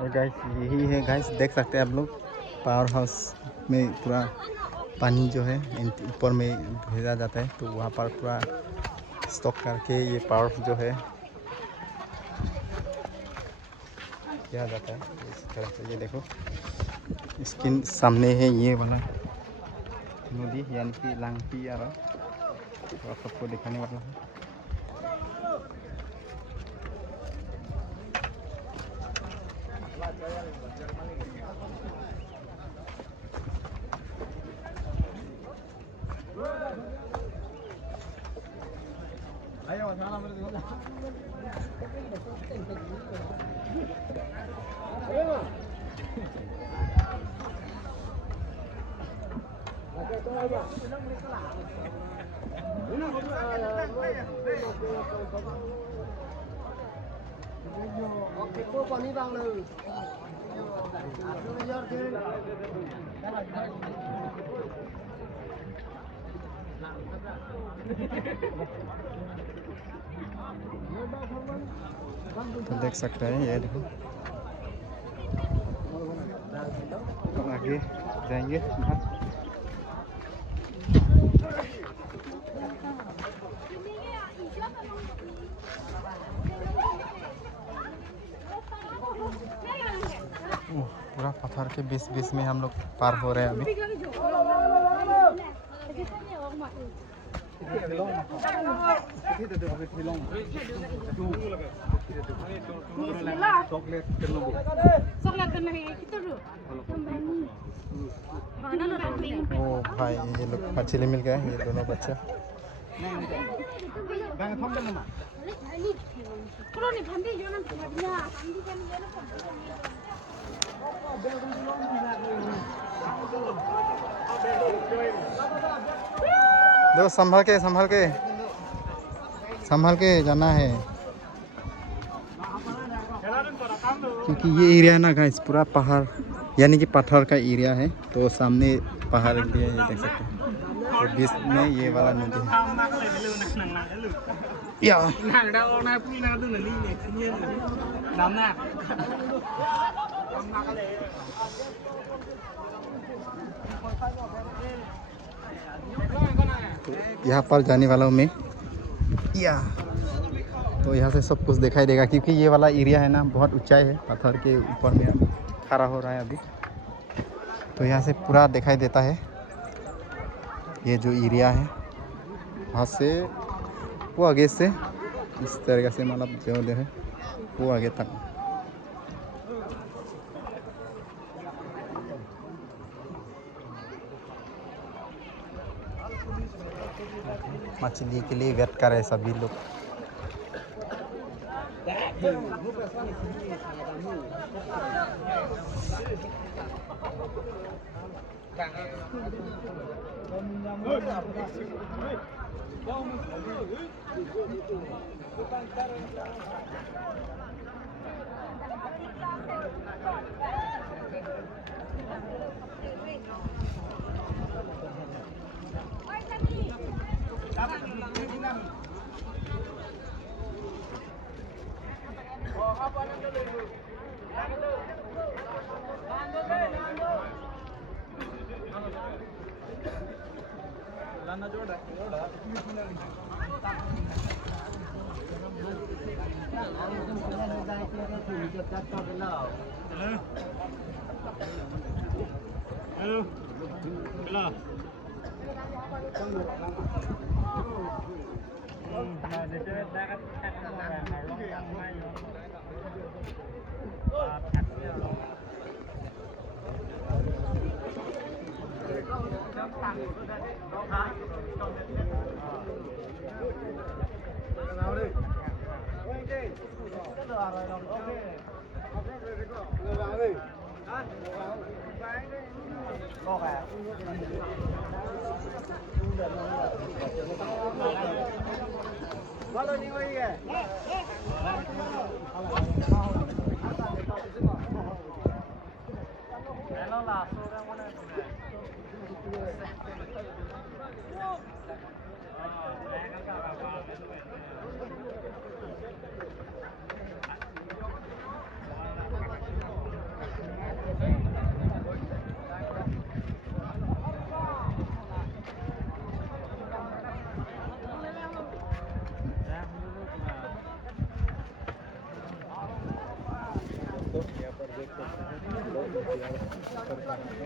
और गाइस यही है गाइस, देख सकते हैं आप लोग, पावर हाउस में पूरा पानी जो है ऊपर में भेजा जाता है, तो वहाँ पर पूरा स्टॉक करके ये पावर जो है किया जाता है। तो इस तरह से ये देखो, इसके सामने है ये वाला नदी, यानी कि लांगटी यारा, तो आप सबको दिखाने वाला है। तो देख सकते हैं, ये देखो, हम आगे जाएंगे। पूरा पत्थर के बीच बीच में हम लोग पार हो रहे हैं अभी। ओ भाई, ये लोग मछली मिल गए, ये दोनों बच्चे। देखो, संभाल के जाना है, क्योंकि ये एरिया ना गाइस पूरा पहाड़ यानी कि पत्थर का एरिया है। तो सामने पहाड़ भी है, ये देख सकते हैं, और बीच में ये वाला नदी है। या तो यहाँ पर जाने वाला हूँ मैं। या तो यहाँ से सब कुछ दिखाई देगा, क्योंकि ये वाला एरिया है ना बहुत ऊंचाई है, पत्थर के ऊपर में खड़ा हो रहा है अभी। तो यहाँ से पूरा दिखाई देता है ये जो एरिया है, वहाँ से वो आगे से इस तरीके से, मतलब जो है वो आगे तक। मछली के लिए वेट कर रहे हैं सभी लोग।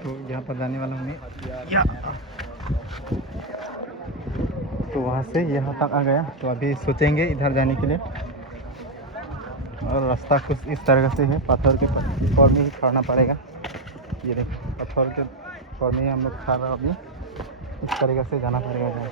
तो यहाँ पर जाने वाला हूँ मैं। तो वहाँ से यहाँ तक आ गया, तो अभी सोचेंगे इधर जाने के लिए। और रास्ता कुछ इस तरह से है, पत्थर के पर में ही खड़ना पड़ेगा। ये देखो पत्थर के पर में ही हम लोग खा रहे अभी, इस तरीके से जाना पड़ेगा जहाँ।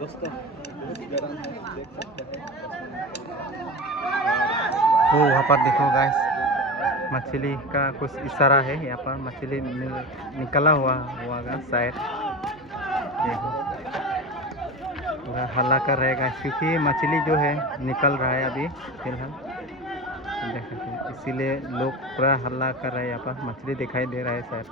दोस्तों गरम देख सकते हैं। वो वहाँ पर देखो गाइस, मछली का कुछ इशारा है, यहाँ पर मछली निकला हुआ होगा शायद। देखो पूरा हल्ला कर रहेगा क्योंकि मछली जो है निकल रहा है अभी फिलहाल, देख सकते हैं। इसीलिए लोग पूरा हल्ला कर रहे हैं, यहाँ पर मछली दिखाई दे रहा है शायद।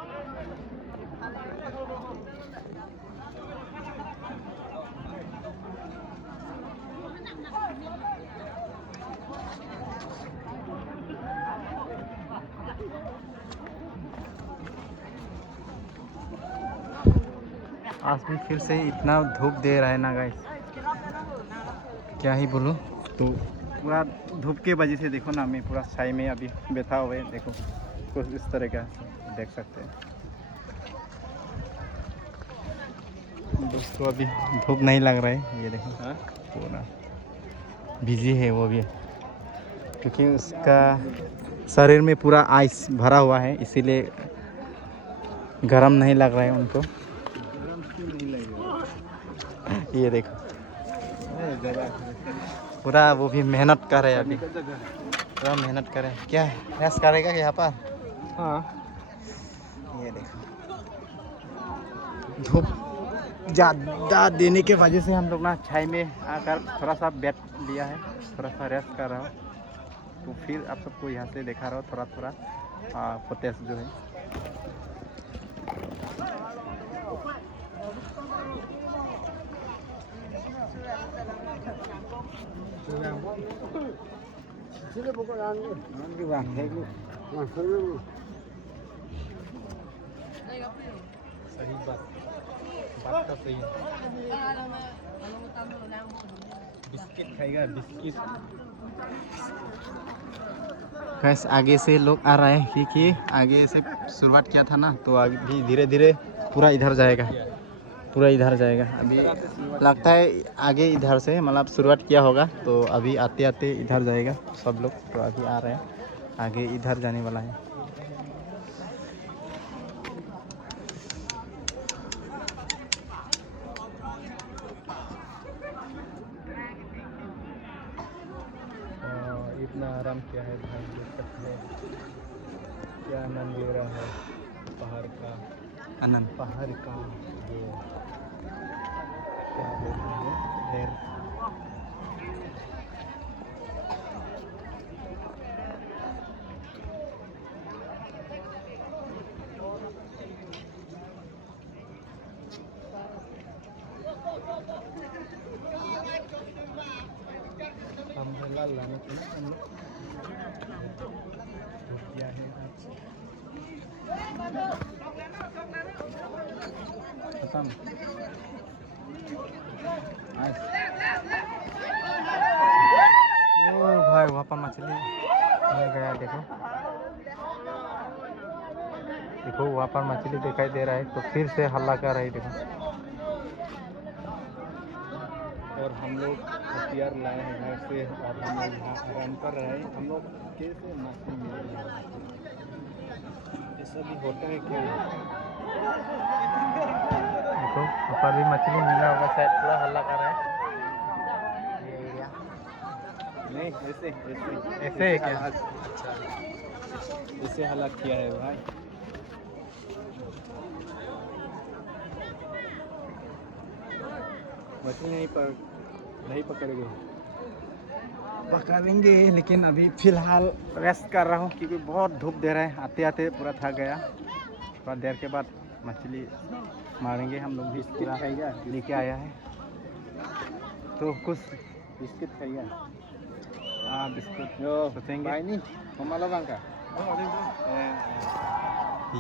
आज भी फिर से इतना धूप दे रहा है ना गाइस, क्या ही बोलूँ। तो पूरा धूप के वजह से देखो ना, मैं पूरा छाई में अभी बैठा हुआ है। देखो कुछ इस तरह का देख सकते हैं दोस्तों। अभी धूप नहीं लग रहा है, ये देखो पूरा बिजी है वो भी, क्योंकि उसका शरीर में पूरा आइस भरा हुआ है, इसीलिए गर्म नहीं लग रहा है उनको। ये देखो पूरा वो भी मेहनत कर रहे हैं अभी, पूरा मेहनत कर रहे हैं। क्या रेस्ट करेगा यहाँ पर? हाँ ये देखो धूप ज़्यादा देने के वजह से हम लोग ना छाई में आकर थोड़ा सा बैठ लिया है, थोड़ा सा रेस्ट कर रहा हूँ। तो फिर आप सबको यहाँ से दिखा रहा हूँ थोड़ा थोड़ा फुटेज जो है। सही बात तो सही है। बिस्किट खाएगा बिस्किट। गैस आगे से लोग आ रहे हैं, क्योंकि आगे से शुरुआत किया था ना, तो आगे भी धीरे धीरे पूरा इधर जाएगा, पूरा इधर जाएगा। अभी लगता है आगे इधर से मतलब शुरुआत किया होगा, तो अभी आते आते इधर जाएगा सब लोग। तो अभी आ रहे हैं, आगे इधर जाने वाला है। इतना आराम किया है भाई, देख सकते हैं क्या आनंद ले रहा है पहाड़ का आनंद, पहाड़ का ये क्या बोलते हैं लहर। अम्ब्रेला लाने के लिए हम लोग किया है खत्म। ओ भाई वहाँ पर मछली मिल गया, देखो देखो वहाँ पर मछली दिखाई दे रहा है, तो फिर से हल्ला कर रही। देखो और हम लोग हथियार लाए हैं घर से और हम लोग यहाँ आराम कर रहे हैं। हम लोग कैसे मछली मिलेगी, ये सब भी होता है क्या? देखो ऊपर भी मछली मिला होगा शायद, पूरा हल्ला कर रहा है ये एरिया। नहीं ऐसे ऐसे है क्या? अच्छा ऐसे हालात किया है भाई। मछली नहीं पकड़ेंगे, लेकिन अभी फ़िलहाल रेस्ट कर रहा हूँ क्योंकि बहुत धूप दे रहा है। आते आते पूरा थक गया। थोड़ा देर के बाद मछली मारेंगे हम लोग भी। पूरा लेके आया है तो कुछ बिस्किट खाइए। हाँ बिस्कुट जो सोचेंगे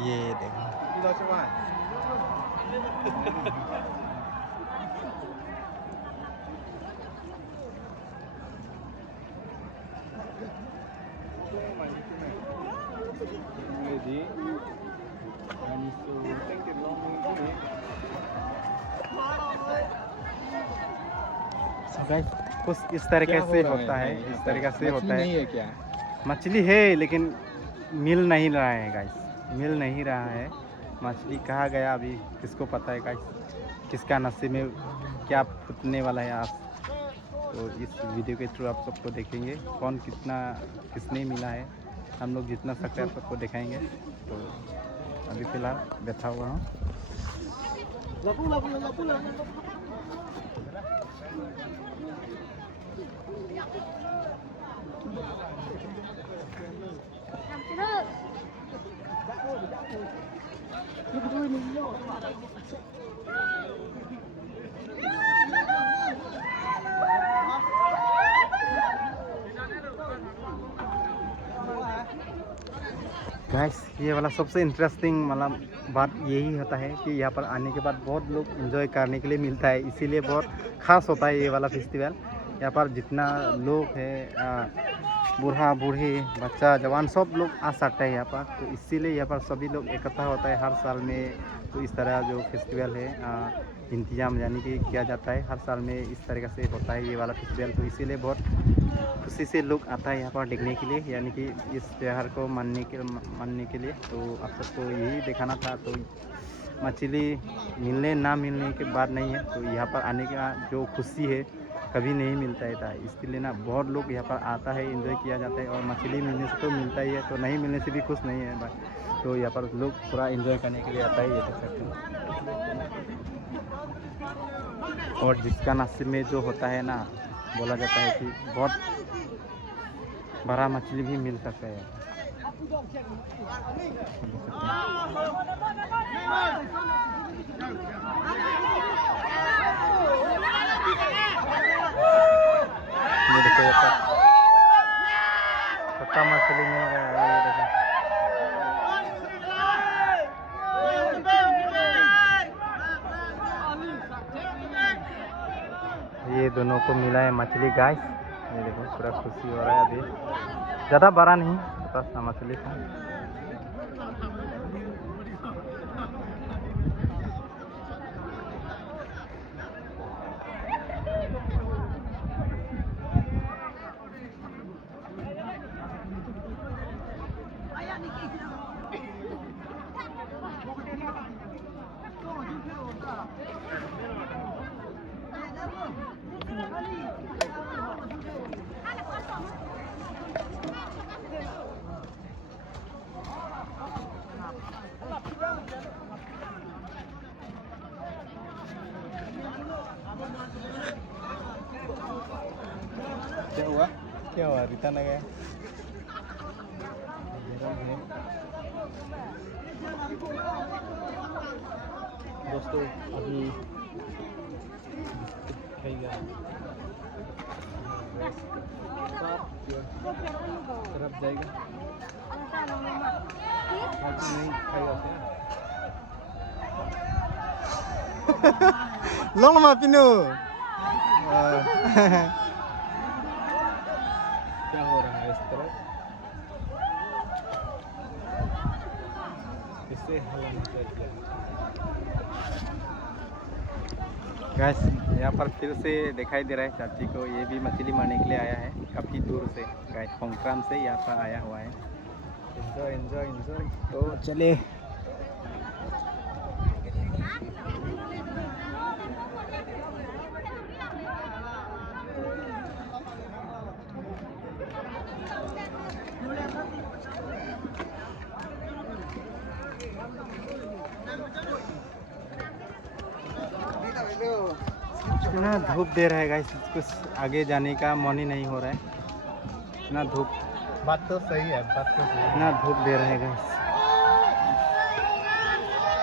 ये देखो कुछ इस तरीके से होता है, इस तरीके से होता है। नहीं है क्या? मछली है लेकिन मिल नहीं रहा है गाइस, मिल नहीं रहा है। मछली कहाँ गया अभी किसको पता है गाइस, किसका नसीब में क्या फूटने वाला है आज। तो इस वीडियो के थ्रू आप सबको देखेंगे कौन किसने मिला है। हम लोग जितना सकते हैं आप सबको दिखाएंगे। तो अभी फ़िलहाल बैठा हुआ हूँ। गाइस ये वाला सबसे इंटरेस्टिंग मतलब बात यही होता है कि यहाँ पर आने के बाद बहुत लोग एंजॉय करने के लिए मिलता है, इसीलिए बहुत ख़ास होता है ये वाला फेस्टिवल। यहाँ पर जितना लोग है, बूढ़ा बूढ़ी बच्चा जवान सब लोग आ सकता है यहाँ पर। तो इसीलिए यहाँ पर सभी लोग इकट्ठा होता है हर साल में। तो इस तरह जो फेस्टिवल है इंतजाम यानी कि किया जाता है हर साल में, इस तरीके से होता है ये वाला फेस्टिवल। तो इसीलिए बहुत खुशी से लोग आता है यहाँ पर देखने के लिए, यानी कि इस त्यौहार को मानने के लिए। तो आप सबको यही दिखाना था। तो मछली मिलने ना मिलने के बाद नहीं है, तो यहाँ पर आने का जो खुशी है कभी नहीं मिलता है। इसके लिए ना बहुत लोग यहाँ पर आता है, एंजॉय किया जाता है। और मछली मिलने से तो मिलता ही है, तो नहीं मिलने से भी खुश नहीं है भाई। तो यहाँ पर लोग पूरा एंजॉय करने के लिए आता है, ये देख सकते हैं। और जिसका नसीब में जो होता है ना, बोला जाता है कि बहुत बड़ा मछली भी मिल सकता है। ये देखो छोटा मछली मिल गया, ये देखो। ये दोनों को मिला है मछली गाइस, ये देखो पूरा खुशी हो रहा है। अभी ज़्यादा बड़ा नहीं, छोटा सा मछली था। क्या हुआ रिटर्न आ गया। दोस्तों अभी खाएगा तरफ जाएगा, नहीं खाएगा लोग मापिनो। क्या हो रहा है इस तरफ, इससे हलन कर दिया। गैस यहाँ पर फिर से दिखाई दे रहा है चाची को, ये भी मछली मारने के लिए आया है काफ़ी दूर से। गैस पोंगक्राम से यहाँ पर आया हुआ है। Enjoy enjoy enjoy. तो चले इतना धूप दे रहा है गाइस, कुछ आगे जाने का मन ही नहीं हो रहा है। इतना धूप, बात तो सही है, बात तो सही है। इतना धूप दे रहा है गाइस।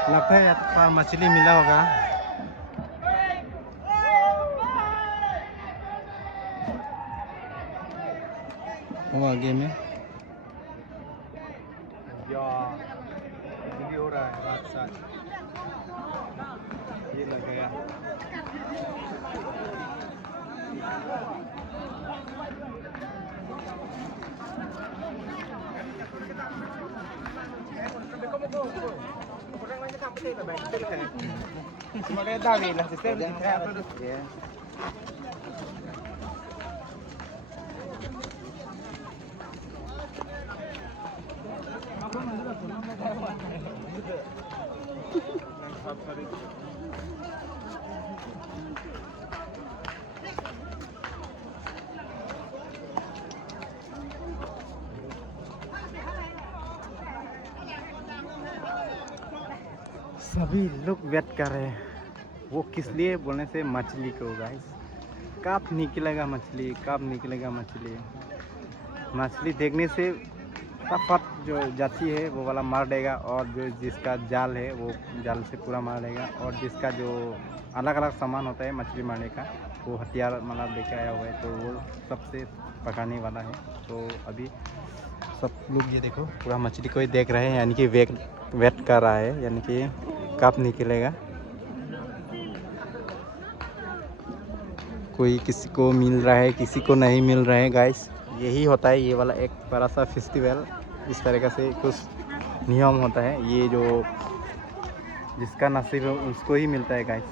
लगता है यहाँ पर मछली मिला होगा। वो आगे में ये हो रहा है रात साथ ये लग गया। sebagai Dawi lah sistem kita Yeah. सभी लोग वेट कर रहे हैं, वो किस लिए बोलने से मछली को गाइस। कब निकलेगा मछली, कब निकलेगा मछली। मछली देखने से फटाफट जो जाती है वो वाला मार देगा, और जो जिसका जाल है वो जाल से पूरा मार देगा, और जिसका जो अलग अलग सामान होता है मछली मारने का वो हथियार मतलब लेके आया हुआ है, तो वो सबसे पकाने वाला है। तो अभी सब लोग ये देखो पूरा मछली को ही देख रहे हैं, यानी कि वेट कर रहा है, यानी कि कब निकलेगा। कोई किसी को मिल रहा है, किसी को नहीं मिल रहा है गाइस। यही होता है ये वाला एक बड़ा सा फेस्टिवल, इस तरीक़े से कुछ नियम होता है। ये जो जिसका नसीब है उसको ही मिलता है गाइस।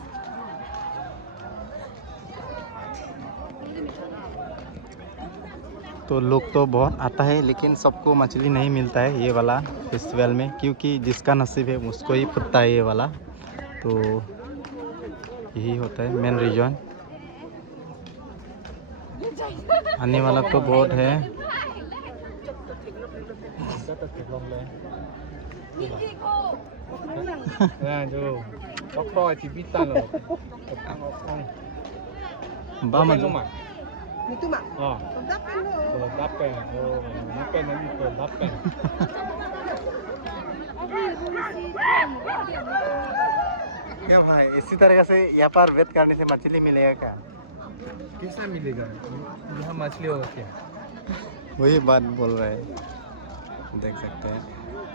तो लोग तो बहुत आता है, लेकिन सबको मछली नहीं मिलता है ये वाला फेस्टिवल में, क्योंकि जिसका नसीब है उसको ही फुटता है ये वाला। तो यही होता है मेन रीजन। आने वाला तो बहुत है। जो opro cipitan loh. Bama Itu mak. Oh, Dapat lo. dapen. Oh, dapen nanti tuh dapen. क्या भाई, इसी तरीके से यहाँ पर वेट करने से मछली मिलेगा क्या? कैसा मिलेगा? यहाँ मछली होगा क्या? वही बात बोल रहे हैं, देख सकते हैं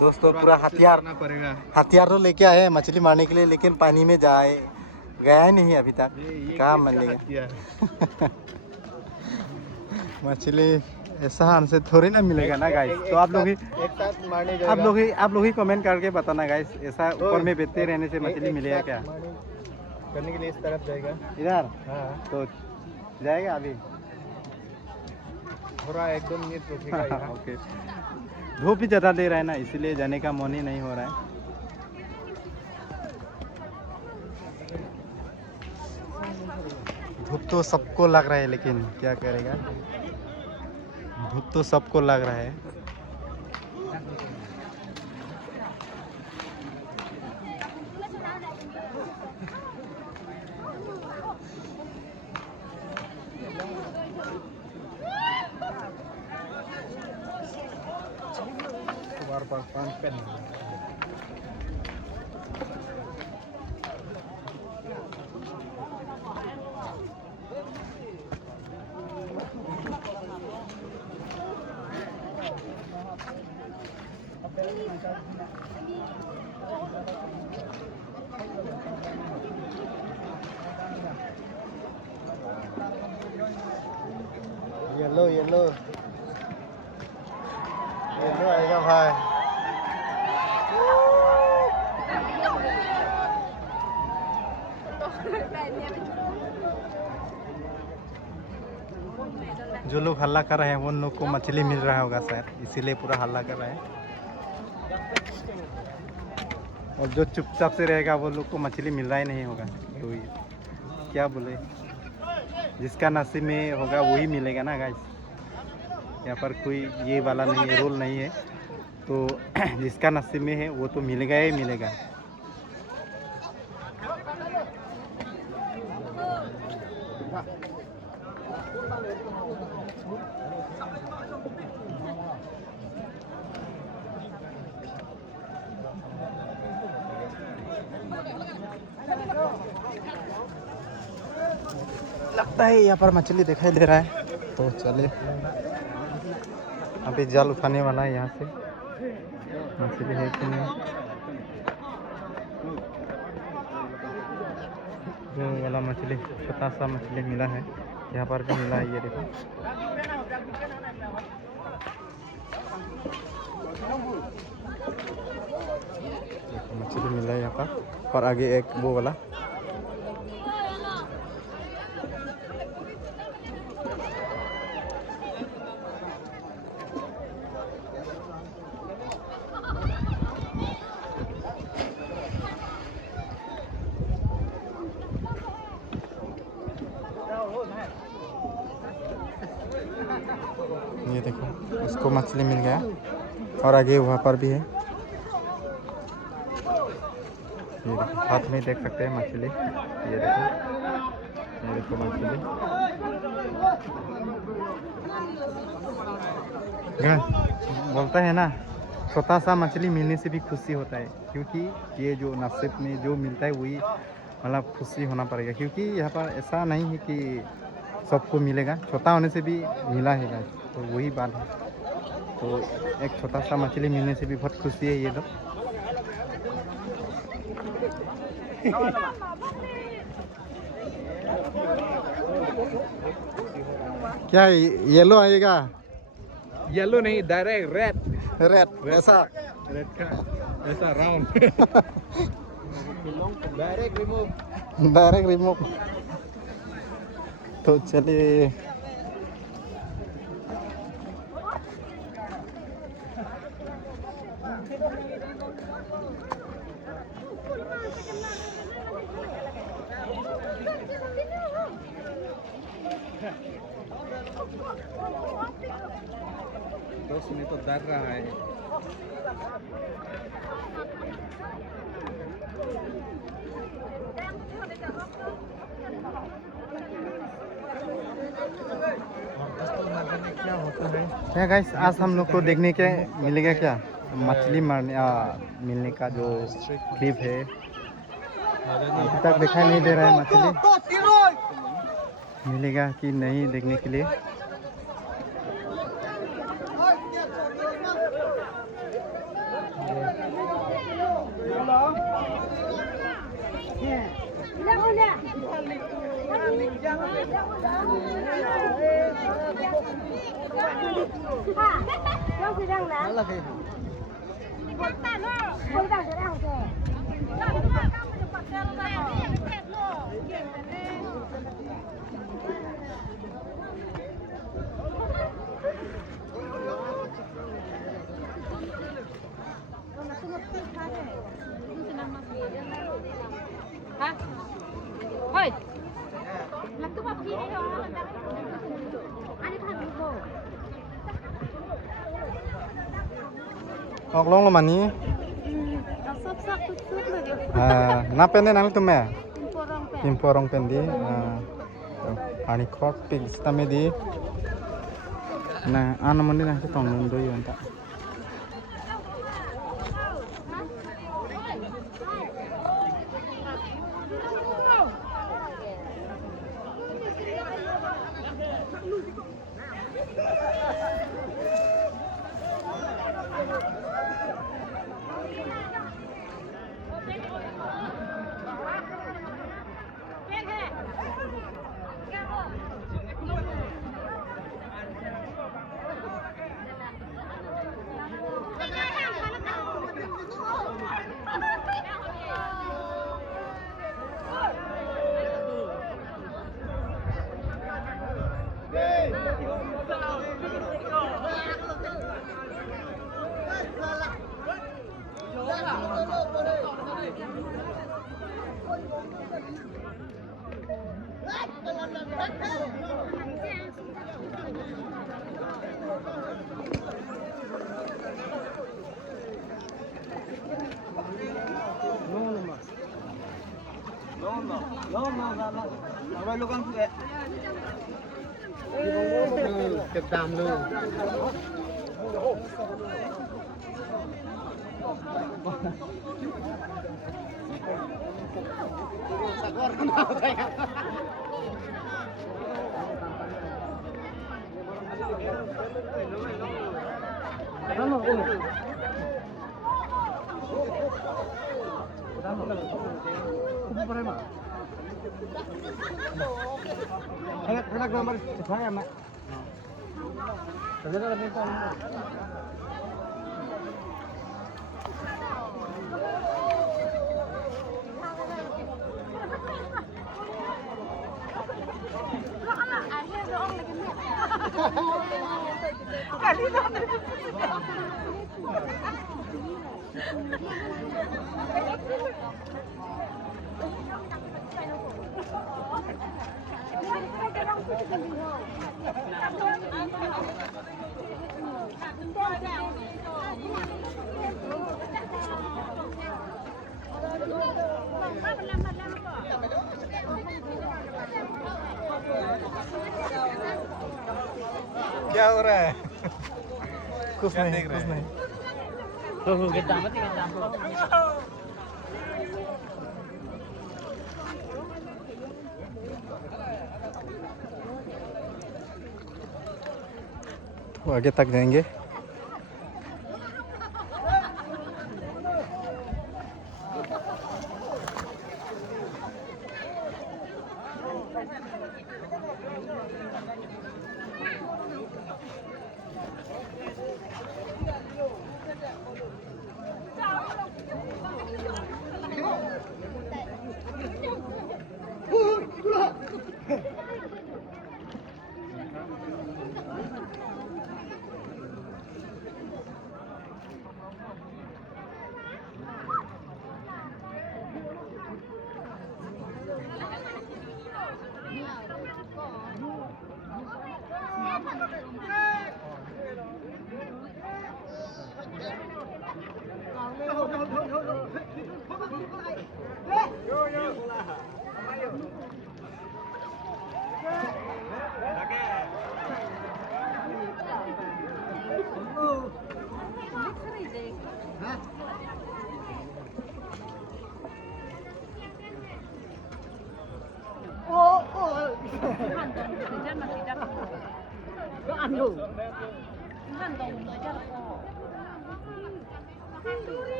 दोस्तों। पूरा हथियार पड़ेगा। हथियार तो लेके आए हैं मछली मारने के लिए, लेकिन पानी में गया ही नहीं अभी तक। कहाँ मिलेगा मछली? ऐसा हमसे थोड़ी ना मिलेगा ना गाइस। तो आप लोग ही कमेंट करके बताना गाइस, ऐसा ऊपर में बैठते रहने से मछली मिलेगा क्या? करने के लिए इस तरफ जाएगा। इधर हाँ, तो जाएगा अभी थोड़ा 1-2 मिनट रुकेगा यहाँ। ओके। धूप भी ज़्यादा दे रहा है ना, इसलिए जाने का मन ही नहीं हो रहा है। धूप तो सबको लग रहा है, लेकिन क्या करेगा, धूप तो सबको लग रहा है। बार-बार पेन येलो येलो येलो आएगा भाई। जो लोग हल्ला कर रहे हैं उन लोग को मछली मिल रहा होगा शायद, इसीलिए पूरा हल्ला कर रहा है। और जो चुपचाप से रहेगा वो लोग को मछली मिल रहा ही नहीं होगा। तो क्या बोले, जिसका नसीब में होगा वही मिलेगा ना गाइस। यहाँ पर कोई ये वाला नहीं है, रूल नहीं है। तो जिसका नसीब में है वो तो मिलेगा ही मिलेगा। लगता है यहाँ पर मछली दिखाई दे रहा है, तो चले अभी जाल उठाने वाला है। यहाँ से मछली है कि नहीं, जो वाला मछली छोटा सा मछली मिला है, यहाँ पर भी मिला है। ये देखो मछली मिला है यहाँ पर। और आगे एक वो वाला ये देखो, उसको मछली मिल गया। और आगे वहाँ पर भी है। ये देखो, हाथ में देख सकते हैं मछली। ये देखो मछली। बोलता है ना, छोटा सा मछली मिलने से भी खुशी होता है, क्योंकि ये जो नसीब में जो मिलता है वही मतलब खुशी होना पड़ेगा। क्योंकि यहाँ पर ऐसा नहीं है कि सबको मिलेगा, छोटा होने से भी मिला है। तो वही बात है। तो एक छोटा सा मछली मिलने से भी बहुत खुशी है ये लोग। क्या येलो आएगा? येलो नहीं, डायरेक्ट रेड। रेड ऐसा, रेड का ऐसा राउंड। Direct remove. तो चलिए दोस्त में तो डर रहा है। क्या होता है क्या गाइस, आज हम लोग को देखने के मिलेगा क्या मछली मिलने का जो क्लिप है। अभी तक दिखाई नहीं दे रहा है मछली मिलेगा कि नहीं देखने के लिए। Ôi, làm cái bọc kia đấy đó. Anh thằng cô. ออกลงแล้วมันนี้ Nó sắp chút rồi kìa. ना पेंदे ना तुम्हें Porong pe. इंपोरंग पेंदी पानी खॉट पिग्स तमे दी ना आना मंडी ना तो मुंडो योंता Kedam lu. Enak gambar saya, Mak. क्या हो रहा है? कुछ नहीं, कुछ नहीं। तो आगे तक जाएंगे।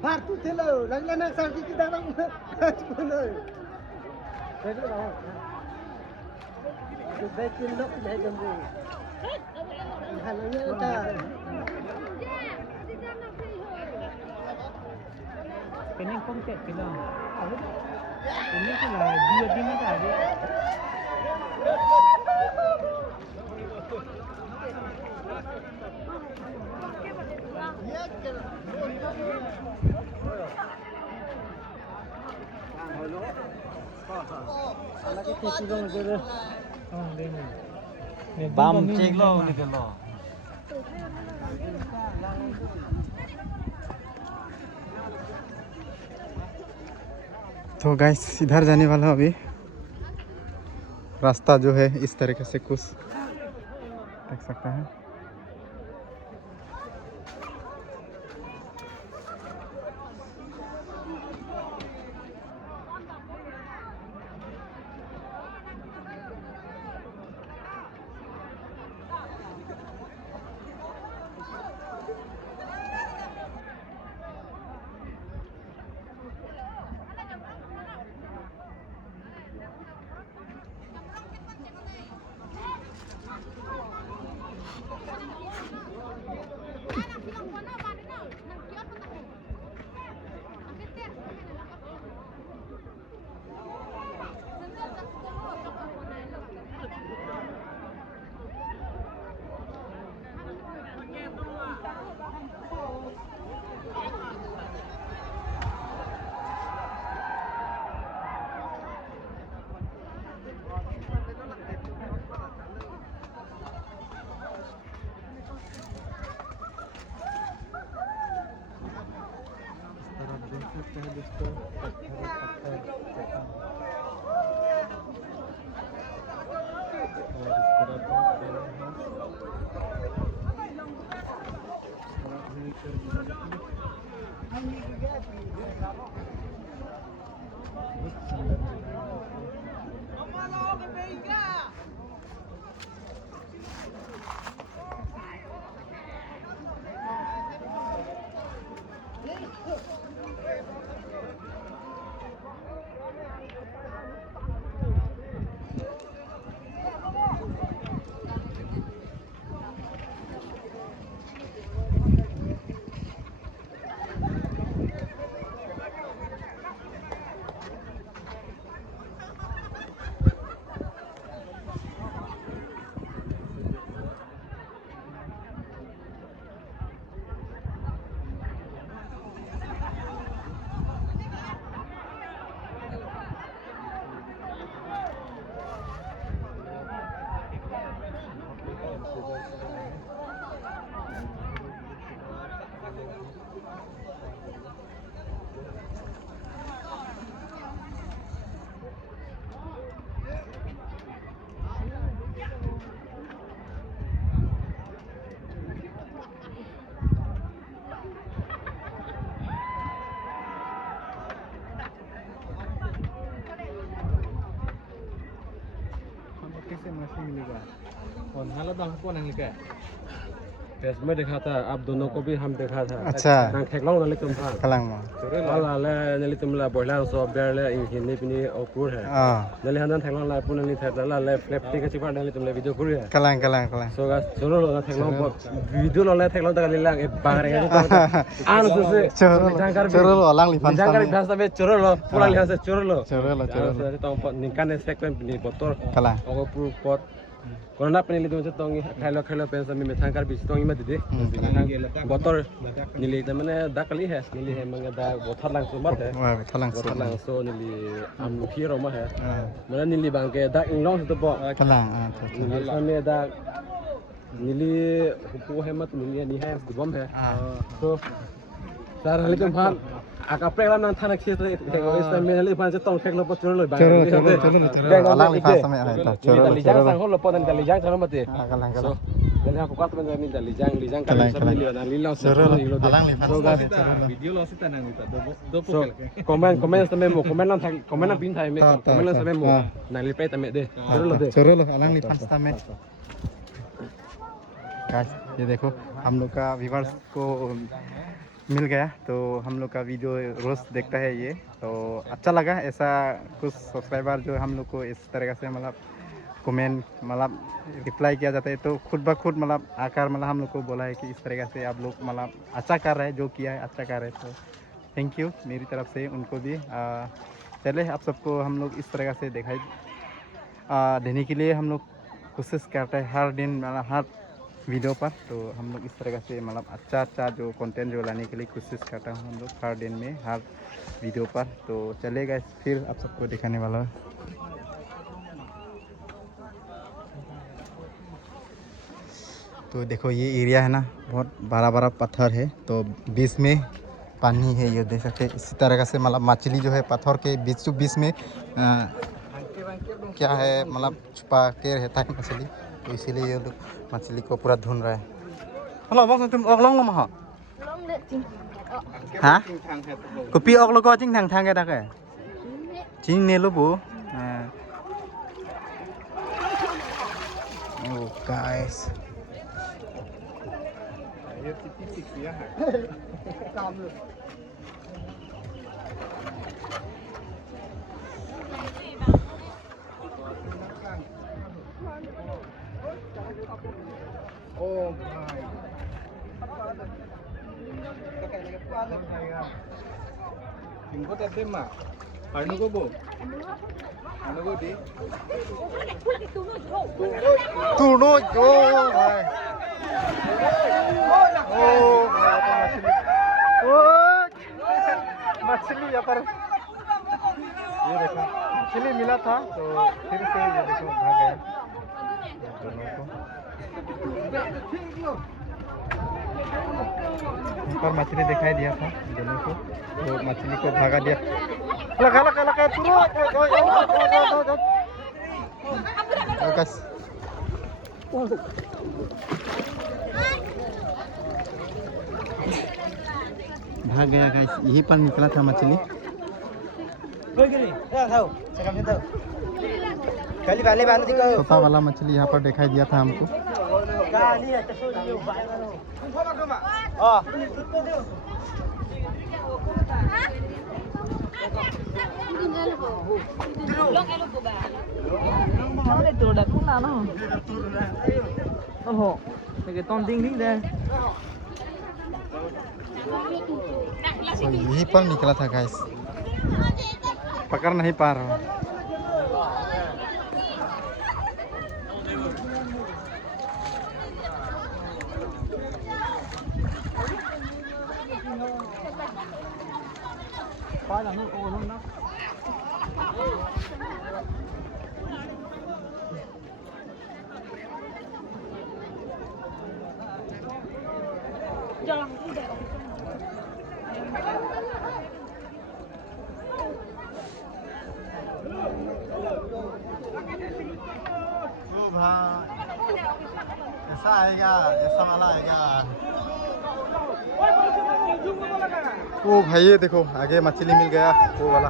Partu telo, lagi nak sakit kita orang sepuluh. Jadi awak. Sebaiknya nak dah jumpa. Halnya dah. Pening pun cek kita. Ini tu lah 2 दिन dah ada. Bam cek lo निकल लो। तो गाइस इधर जाने वाला अभी रास्ता जो है इस तरीके से कुछ देख सकते हैं। कैसे मछली मिलेगा? और हालत दाम को नहीं लिखा फेस में देखा था आप दोनों को भी हम देखा था अच्छा नang theklang nali tum tha कलांग में ala la nali tum la boila so bear la in hin ni pini opur hai nali hanan theklang la pun nali thekla la la flip tik chi pa nali tum la video kuri hai कलांग कलांग so ga choro la theklang video la theklang ta li lang e bang re ga an so se चोरो लो अलांग लिफान jangkar bhasa be choro lo pura li hase choro lo चोरो लो tong ningkan sekwen pini botol कलांग ogo pur pot Corona penili tu macam tongi khalo pensa mi thangkar bis tongi ma dide botol nili ta mane da kali hai nili hai manga da bothar lang sumar hai वाह कलांग bothar lang so nili am khiro ma hai mana nili bang ke da inglong to bo कलांग nili same da nili hupu hai mat nili ni hai bom hai so sar hali tum phan aka prek lam nang thana khis le ko is time nili phan se tong thek lo po choro lo bang चोरो along Lifan समय है तो चोरो lijang sang ho lo po dan lijang sang mate कलांग so कलांग dan aku kat men ni lijang kan sama li dan lilau चोरो along Lifan समय video lo sita nang uta do so komen sama mo komen lang pin thai me komen lang sama mo nang li pe ta me de चोरो लो अलांग Lifan समय guys ये देखो हम लोग का व्यूअर्स को मिल गया तो हम लोग का वीडियो रोज देखता है ये तो अच्छा लगा ऐसा कुछ सब्सक्राइबर जो हम लोग को इस तरह से मतलब कमेंट मतलब रिप्लाई किया जाता है तो खुद ब खुद मतलब आकर मतलब हम लोग को बोला है कि इस तरह से आप लोग मतलब अच्छा कर रहे हैं जो किया है अच्छा कर रहे हैं तो थैंक यू मेरी तरफ से उनको भी चले आप सबको हम लोग इस तरह से दिखाई देने के लिए हम लोग कोशिश करते हैं हर दिन मतलब हर वीडियो पर तो हम लोग इस तरह से मतलब अच्छा जो कंटेंट जो लाने के लिए कोशिश करता हूँ हम लोग हर दिन में हर वीडियो पर तो चलेगा फिर आप सबको दिखाने वाला तो देखो ये एरिया है ना बहुत बड़ा बड़ा पत्थर है तो बीच में पानी है ये देख सकते हैं इसी तरह से मतलब मछली जो है पत्थर के बीच में क्या है मतलब छुपा के रहता है मछली तो इसीलिए ये लोग मछली को पूरा ढूंढ रहा है हेलो बस तुम अगलों लो महा हाँ कुपी अगलों को चिंग थang के दाके चिंग ने लो बो ओ गाइस ये टिक किया है काम लो Oh my. Jenggot ada mah. Anu go bo. Anu go di. Turno jo. Oh, मछली. Oh, मछली यहाँ पर. ये देखो मछली मिला था तो फिर से ये देखो भाग गया दोनों को ऊपर मछली दिखाई दिया था दोनों को तो मछली को भागा दिया लगा लगा लगा भाग गया गाइस यहीं पर निकला था मछली छोटा वाला मछली यहाँ पर दिखाई दिया था हमको तो यहीं पर निकला था गाइस पकड़ नहीं पा रहा हूँ ओ भाई ऐसा आएगा, ऐसा वाला आएगा। ओ भाई ये देखो आगे मछली मिल गया, वो वाला,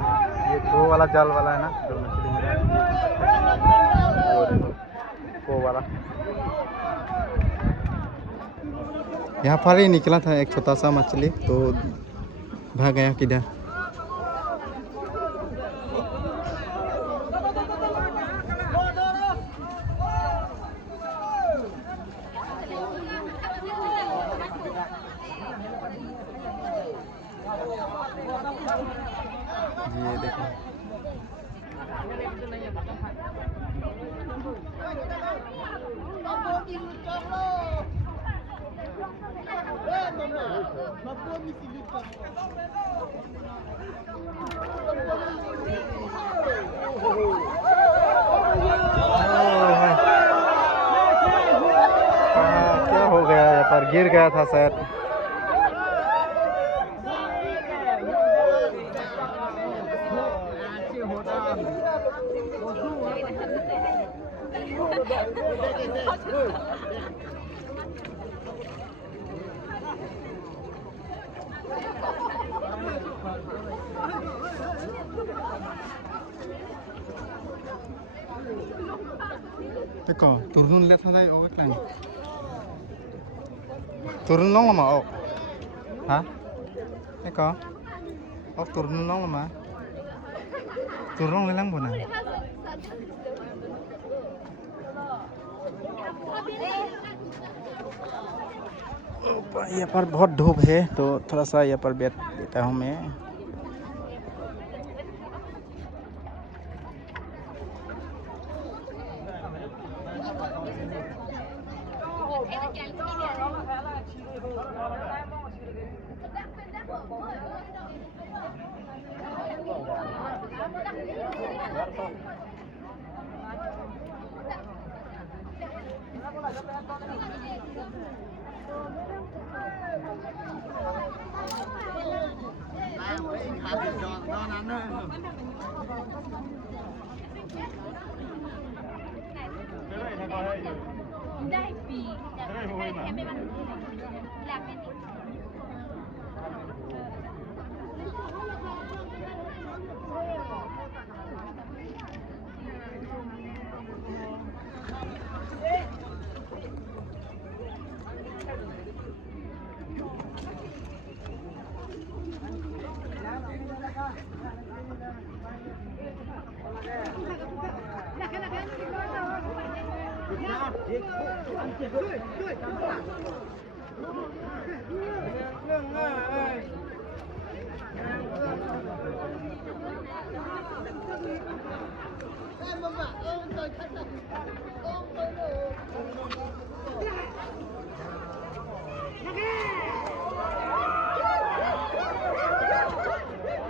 ये वो वाला जाल वाला है ना जो मछली मिल रहा है, वो देखो वो वाला। यहाँ पर ही निकला था एक छोटा सा मछली, तो भाग गया किधर। ये देखो क्या हो गया, यहाँ पर गिर गया था शायद। Teko, turun lihat santai, oke kan? Turun long lama, ok? Hah? Teko, ok turun long lama? Turun long lelang bona? यहाँ पर बहुत धूप है, तो थोड़ा सा यहाँ पर बैठ लेता हूँ मैं।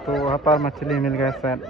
तो वहाँ पर मछली मिल गया शायद।